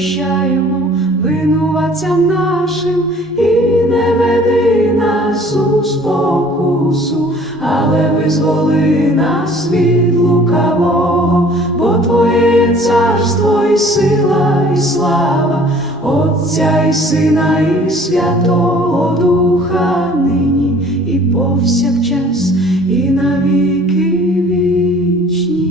прощаємо винуватцям нашим, і не веди нас у спокусу, але визволи нас від лукавого, бо Твоє царство і сила, і слава, Отця і Сина, і Святого Духа нині і повсякчас, і на віки вічні.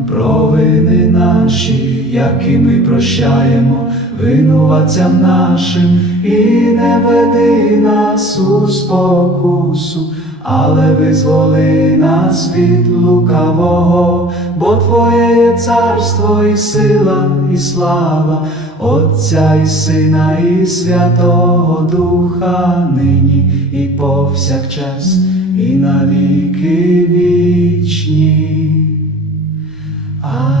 як і ми прощаємо винуватцям нашим, і не веди нас у спокусу, але визволи нас від лукавого, бо Твоє є царство і сила, і слава, Отця і Сина, і Святого Духа, нині і повсякчас, і на віки вічні. Амінь.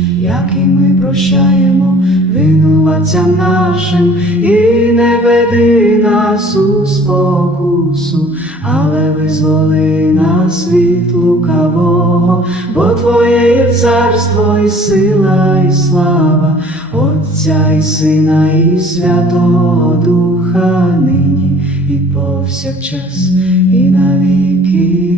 як і ми прощаємо винуватцям нашим, і не веди нас у спокусу, але визволи нас від лукавого, бо Твоє є царство і сила, і слава, Отця і Сина, і Святого Духа нині і повсякчас, і на віки вічні.